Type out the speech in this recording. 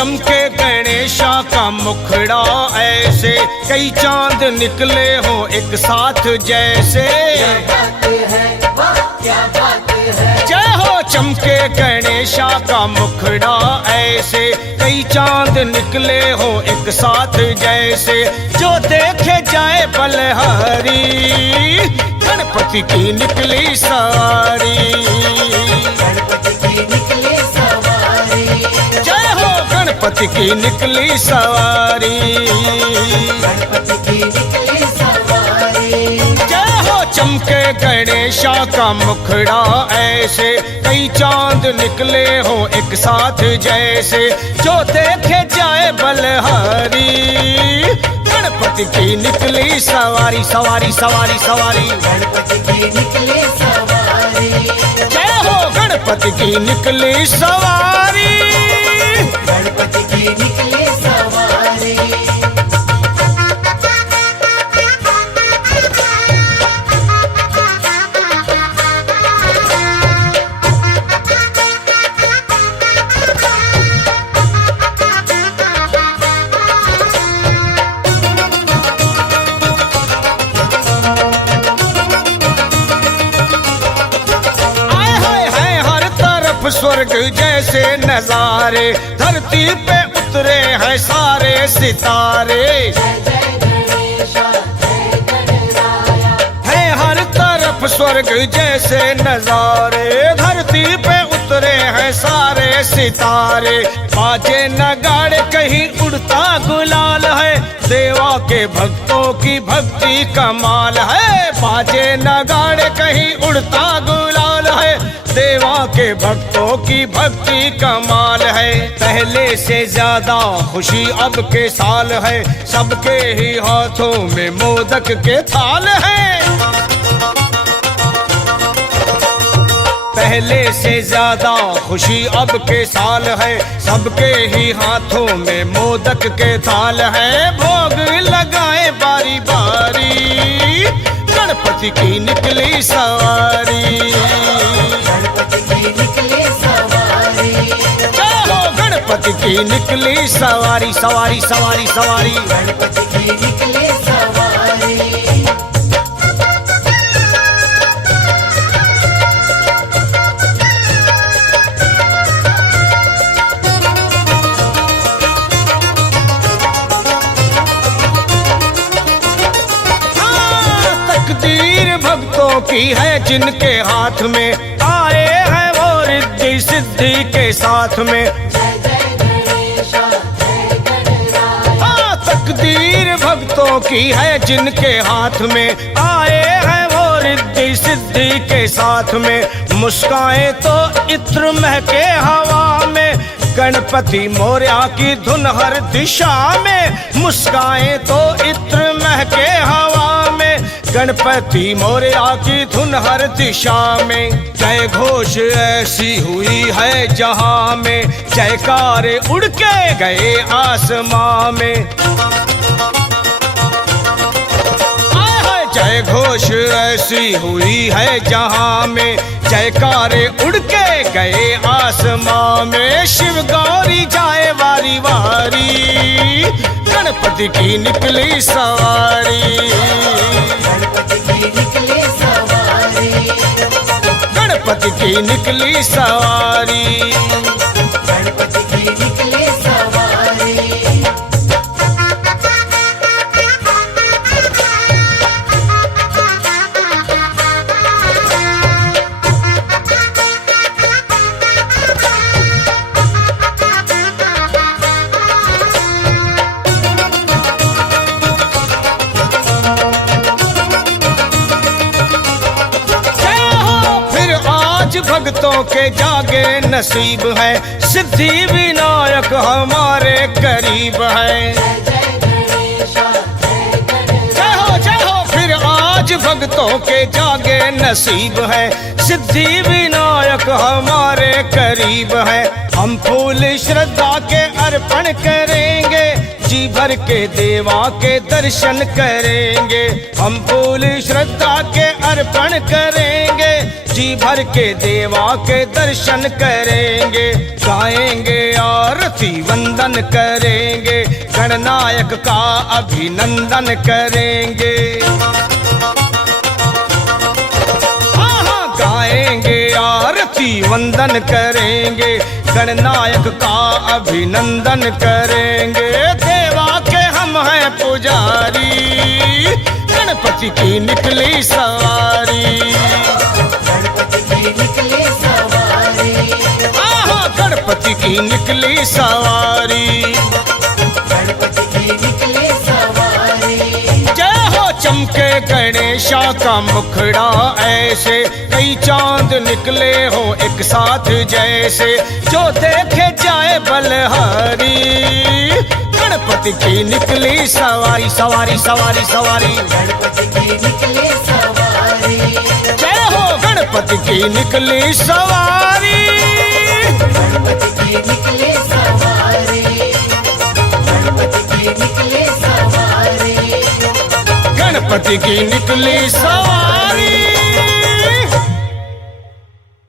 चमके गणेशा का मुखड़ा ऐसे, कई चांद निकले हो एक साथ जैसे। क्या बात है, वाह क्या बात है। जय हो चमके गणेशा का मुखड़ा ऐसे, कई चांद निकले हो एक साथ जैसे। जो देखे जाए बलहारी, गणपति की निकली सवारी। गणपति की निकली सवारी। जय हो गणपति की निकली सवारी। गणपति की निकली सवारी। जय हो चमके गणेशा का मुखड़ा ऐसे, कई चांद निकले हो एक साथ जैसे। जो देखे जाए बलहारी, गणपति की निकली सवारी सवारी सवारी सवारी। गणपति की निकली सवारी। जय हो गणपति की निकली सवारी। गणपति की निकली सवारी। स्वर्ग जैसे नजारे, धरती पे उतरे हैं सारे सितारे। जय जय गणेशा जय गणराया। है हर तरफ स्वर्ग जैसे नजारे, धरती पे उतरे हैं सारे सितारे। बाजे नगाड़े कहीं उड़ता गुलाल है, देवा के भक्तों की भक्ति कमाल है। बाजे नगाड़े कहीं उड़ता गुलाल है, देवा के भक्तों की भक्ति कमाल है। पहले से ज्यादा खुशी अब के साल है, सबके ही हाथों में मोदक के थाल है। पहले से ज्यादा खुशी अब के साल है, सबके ही हाथों में मोदक के थाल है। भोग लगाए बारी बारी, गणपति की निकली सवारी। गणपति की निकली सवारी। जय हो गणपति की निकली सवारी सवारी सवारी सवारी। गणपति की निकली सवारी। तकदीर भक्तों की है जिनके हाथ में, आए हैं वो रिद्धि सिद्धि के साथ में। जय जय गणेशा जय गणराया। तकदीर भक्तों की है जिनके हाथ में, आए हैं वो रिद्धि सिद्धि के साथ में। मुस्काएं तो इत्र महके हवा में, गणपति मोरया की धुन हर दिशा में। मुस्काएं तो इत्र महके हवा में, गणपति मोरया की धुन हर दिशा में। जय घोष ऐसी हुई है जहां में, जयकारे उड़ के गए आसमां में। जय घोष ऐसी हुई है जहां में, जयकारे उड़ के गए आसमां में। शिव गौरी जाए वारी वारी, गणपति की निकली सवारी। गणपति की निकली सवारी। गणपति की निकली सवारी। गणपति की निकली सवारी। भक्तों के जागे नसीब है, सिद्धि विनायक हमारे करीब है। जय हो फिर आज भक्तों के जागे नसीब है, सिद्धि विनायक हमारे करीब है। हम फूल श्रद्धा के अर्पण करेंगे, जी भर के देवा के दर्शन करेंगे। हम फूल श्रद्धा के अर्पण करेंगे, जी भर के देवा के दर्शन करेंगे, गाएंगे आरती वंदन करेंगे, गणनायक का अभिनंदन करेंगे। गाएंगे आरती वंदन करेंगे, गणनायक का अभिनंदन करेंगे। देवा के हम हैं पुजारी, गणपति की निकली सवारी। गणपति की निकली सवारी, आहा गणपति की निकली सवारी। गणपति की निकली सवारी। जय हो चमके गणेशा का मुखड़ा ऐसे, कई चांद निकले हो एक साथ जैसे, जो देखे जाए बलहारी। गणपति की निकली सवारी सवारी सवारी सवारी। गणपति की निकली सवारी, जय हो गणपति की निकली सवारी। गणपति की निकली सवारी, गणपति की निकली सवारी। गणपति की निकली सवारी।